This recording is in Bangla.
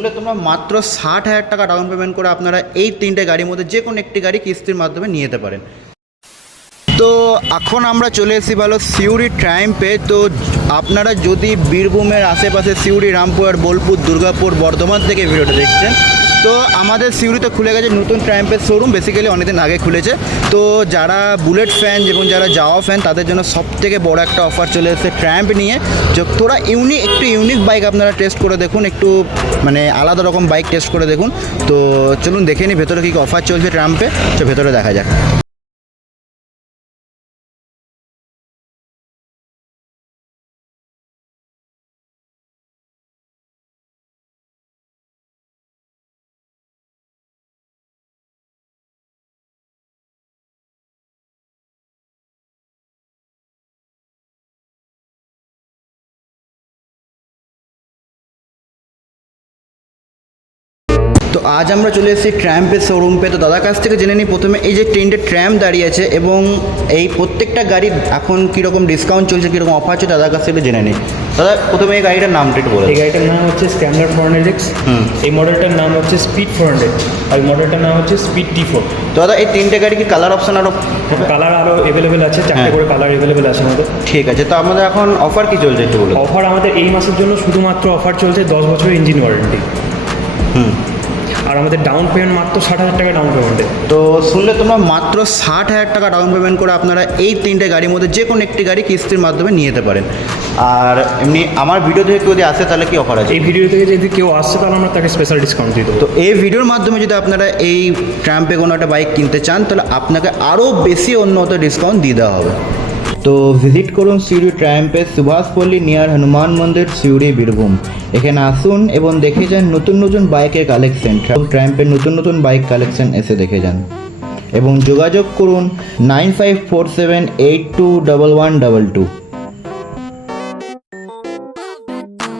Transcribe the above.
শুনলে তোমরা মাত্র ষাট হাজার টাকা ডাউন পেমেন্ট করে আপনারা এই তিনটে গাড়ির মধ্যে যে কোনো একটি গাড়ি কিস্তির মাধ্যমে নিয়ে যেতে পারেন। তো এখন আমরা চলে এসেছি ভালো সিউড়ি ট্রাইম্পে তো আপনারা যদি বীরভূমের আশেপাশে সিউড়ি, রামপুর বোলপুর, দুর্গাপুর, বর্ধমান থেকে ভিডিওটা দেখছেন তো আমাদের সিউড়িতে খুলে গেছে নতুন ট্রাইম্পের শোরুম বেসিক্যালি অনেকদিন আগে খুলেছে। তো যারা বুলেট ফ্যান এবং যারা যাওয়া ফ্যান তাদের জন্য সব থেকে বড় একটা অফার চলে এসেছে ট্র্যাম্প নিয়ে। যে, তোরা ইউনিক একটু ইউনিক বাইক আপনারা টেস্ট করে দেখুন, একটু মানে আলাদা রকম বাইক টেস্ট করে দেখুন। তো চলুন দেখে নিই ভেতরে কী অফার চলছে ট্রাম্পে তো ভেতরে দেখা যাক। তো আজ আমরা চলে এসেছি ট্র্যাম্পের শোরুমপে তো দাদার কাছ থেকে জেনে নিই প্রথমে এই যে তিনটে ট্র্যাম্প দাঁড়িয়ে আছে এবং এই প্রত্যেকটা গাড়ির এখন কীরকম ডিসকাউন্ট চলছে কীরকম অফার আছে দাদার কাছ থেকে জেনে নিই দাদা প্রথমে এই গাড়িটার নামটা একটু বলে এই গাড়িটার নাম হচ্ছে স্ক্যামলার ফোর হান্ড্রেড এক্স হুম। এই মডেলটার নাম হচ্ছে স্পিড ফোর হান্ড্রেড আর মডেলটার নাম হচ্ছে স্পিড টি ফোর তো দাদা এই তিনটে গাড়ি কি কালার অপশন আরও কালার আরও অ্যাভেলেবেল আছে চারটে হ্যাঁ। করে কালার অ্যাভেলেবেল আছে আমাদের। ঠিক আছে তো আমাদের এখন অফার কি চলছে একটু বলে অফার আমাদের এই মাসের জন্য শুধুমাত্র অফার চলছে দশ বছরের ইঞ্জিন ওয়ারেন্টি হুম। আর আমাদের ডাউন পেমেন্ট মাত্র ষাট হাজার টাকা ডাউন পেমেন্টে তো শুনলে তোমরা মাত্র ষাট হাজার টাকা ডাউন পেমেন্ট করে আপনারা এই তিনটে গাড়ির মধ্যে যে কোনো একটি গাড়ি কিস্তির মাধ্যমে নিয়ে যেতে পারেন। আর এমনি আমার ভিডিও থেকে কেউ যদি আসে তাহলে কি অফার আছে? এই ভিডিও থেকে যদি কেউ আসছে তাহলে আমরা তাকে স্পেশাল ডিসকাউন্ট দেবো। তো এই ভিডিওর মাধ্যমে যদি আপনারা এই ট্রাম্পে কোনো একটা বাইক কিনতে চান তাহলে আপনাকে আরও বেশি উন্নত ডিসকাউন্ট দিয়ে দেওয়া হবে। তো ভিজিট করুন সিউড়ি ট্রাম্পের সুভাষপল্লী নিয়ার হনুমান মন্দির, সিউড়ি বীরভূম। এখানে আসুন এবং দেখে যান নতুন নতুন বাইকের কালেকশন ট্রায়াম্পের নতুন নতুন বাইক কালেকশন এসে দেখে যান। এবং যোগাযোগ করুন nine five four seven eight two double one double two